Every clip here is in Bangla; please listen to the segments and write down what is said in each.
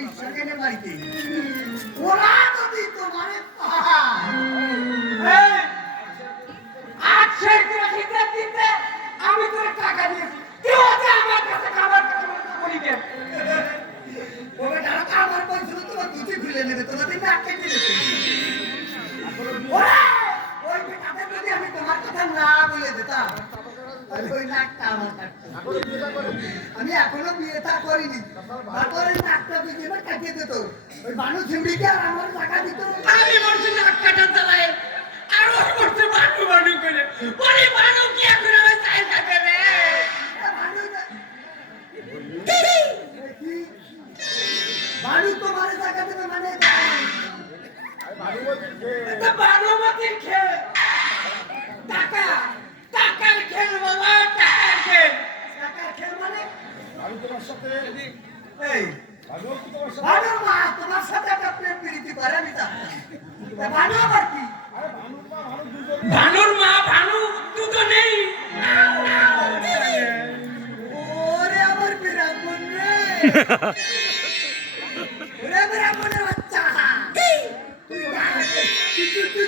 ওই সেকেন্ডে বাড়িতে ওরা যদি তোমারে আজ দিতে আমি তোর টাকা দিয়েছি কেউ আমার কাছে খাবার করি কেন ওকে টাকা খাবার বলছিল তোমার দুটি খুলে নেবে তোমার দিন আটকে দিয়েছে ওই বেটাদের যদি আমি তোমার কথা না বলে দিতাম ওই নাকটা আমার আমি এখনো বিয়েটা করিনি তারপরে নাকটা বিয়ে কাটিয়ে দিত ওই মানুষ ঝিমড়িকে আর আমার টাকা দিত আমি বলছি নাক কাটার দ্বারায় আর ওই বলছে মানুষ মানুষ করে ওই মানুষ কি এখন আমার চাই থাকে রে মানুষ তোমার টাকা দেবে মানে বানুমতির খেল টাকা টাকার খেল বাবা টাকার খেল টাকার খেল মানে আমি তোমার সাথে এই ভানু মা তোমার সাথে একটা প্রেম প্রীতি করে আমি তা ভানু আবার কি ভানুর মা ভানু দুটো নেই ওরে আমার বিরামন রে ওরে বিরামনের বাচ্চা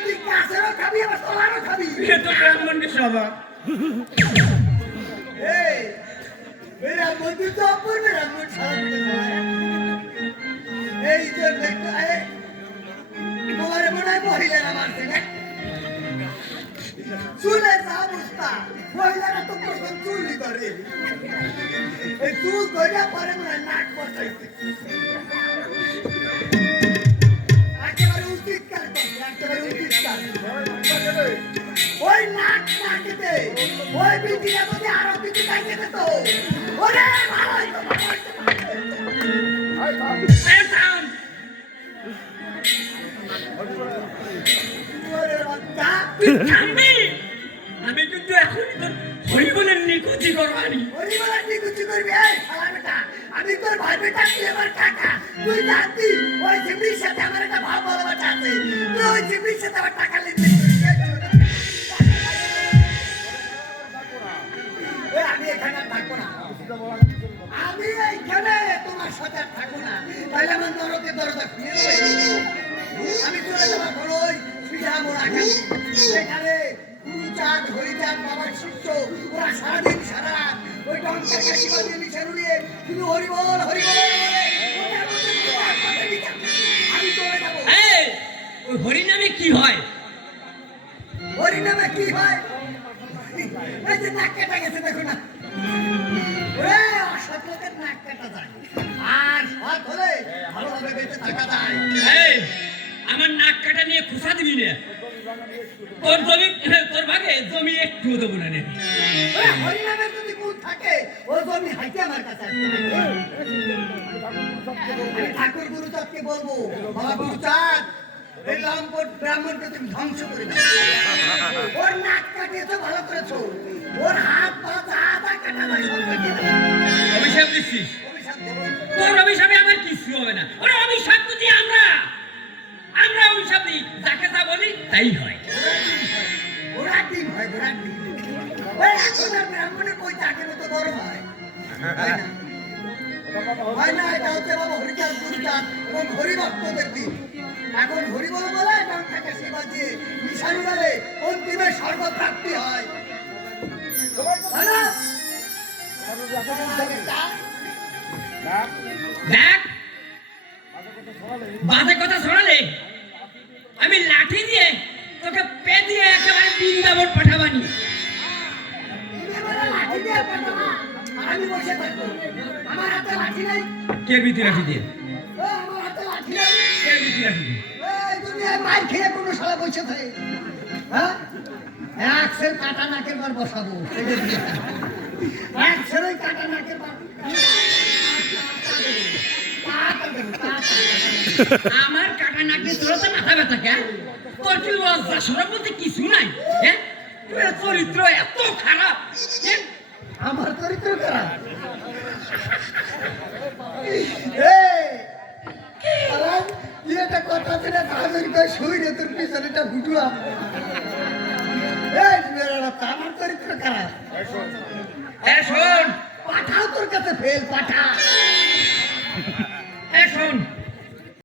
তুই কাছেরও খাবি আবার তোলারও খাবি এ তো ব্রাহ্মণের স্বভাব এই ব্রাহ্মণ তুই তো অপর ব্রাহ্মণ এই জন্য তোমার মনে হয় মহিলারা মারছে না চুলের অবস্থা মহিলারা তো প্রথম চুলই করে এই চুল ধরে পরে মনে হয় নাক বসাইছে একেবারে উচিত কাজ একেবারে উচিত কাজ ওই নাক নাকিতে ওই বিটিরা যদি আরো কিছু কাটিয়ে দিত ওরে ভালোই তো আমি কিন্তু এখন হরিবলের নিকুচি করবানি হরিবলের নিকুচি করবি এই শালা বেটা আমি তোর ভাই বেটা তুই আমার কাকা তুই জানতি ওই জিমির সাথে আমার একটা ভাব ভালোবাসা আছে তুই ওই জিমির সাথে আমার টাকা নিতে আমি এখানে থাকবো না আমি এইখানে তোমার সাথে থাকবো না তাহলে আমার নরকে দরজা খুলে দেবে আমি চলে যাবো কোনো ওই পিঠা মোড়া খাচ্ছি সেখানে গুরুচাঁদ হরিচাঁদ বাবার শিষ্য ওরা সারাদিন সারা রাত ওই টঙ্কার কাশিমা দিয়ে মিশন উড়িয়ে শুধু হরিবল হরিবল আমি চলে যাবো ওই হরিনামে কি হয় হরিনামে কি হয় এই যে নাক কেটে গেছে দেখো না ওরে অসৎ লোকের নাক কাটা যায় আর সৎ হলে ভালোভাবে বেঁচে থাকা যায় আমার নাক কাটা নিয়ে খুশা দিবি না তোর জমি তোর ভাগে জমি একটু দেবো না হরিনামের যদি গুণ থাকে ও জমি হাইতে আমার কাছে আমি ঠাকুর গুরুচাঁদকে বলবো বাবা গুরুচাঁদ এই লম্পট ব্রাহ্মণকে তুমি ধ্বংস করে দাও ওর নাক কাটিয়েছো ভালো করেছো ওর হাত পা যা কাটা যায় সব কাটিয়ে দাও অভিশাপ দিচ্ছিস তোর অভিশাপে আমার কিছু হবে না ওর অভিশাপ যদি আমরা অভিশাপ দিই যাকে যা বলি তাই হয় ওরা টিম হয় ওরা টিম ওই এখন আর ব্রাহ্মণের কই চাকের মতো বড় হয় হয় না এটা হচ্ছে বাবা হরিচাঁদ গুরুচাঁদ এবং হরিভক্তদের দিন এখন হরিবল বলে এবং থেকে সেবা দিয়ে নিশান বলে অন্তিমে সর্বপ্রাপ্তি হয় দেখ বাজে কথা ছড়ালে আমি লাঠি দিয়ে তোকে পে দিয়ে একেবারে বৃন্দাবন পাঠাবানি আমি বসে থাকবো আমার হাতে লাঠি নাই কে বিতি লাঠি দিয়ে আমার হাতে লাঠি নাই কে বিতি লাঠি দিয়ে এই দুনিয়ায় মার খেয়ে কোনো শালা বসে থাকে হ্যাঁ এক সের কাটা নাকের বার বসাবো এক সের ওই কাটা নাকের বার আমার কাটা নাক দিয়ে তোর তো মাথা ব্যথা কে তোর কি লজ্জা শরম বলতে কিছু নাই হ্যাঁ তোর চরিত্র এত খারাপ আমার চরিত্র খারাপ এটা কথা ছিল শুইরে তোর পিছনেটা ঘুটুয়া আমার চরিত্র খারাপ শোন পাঠাও তোর কাছে ফেল পাঠা অ্যাকশন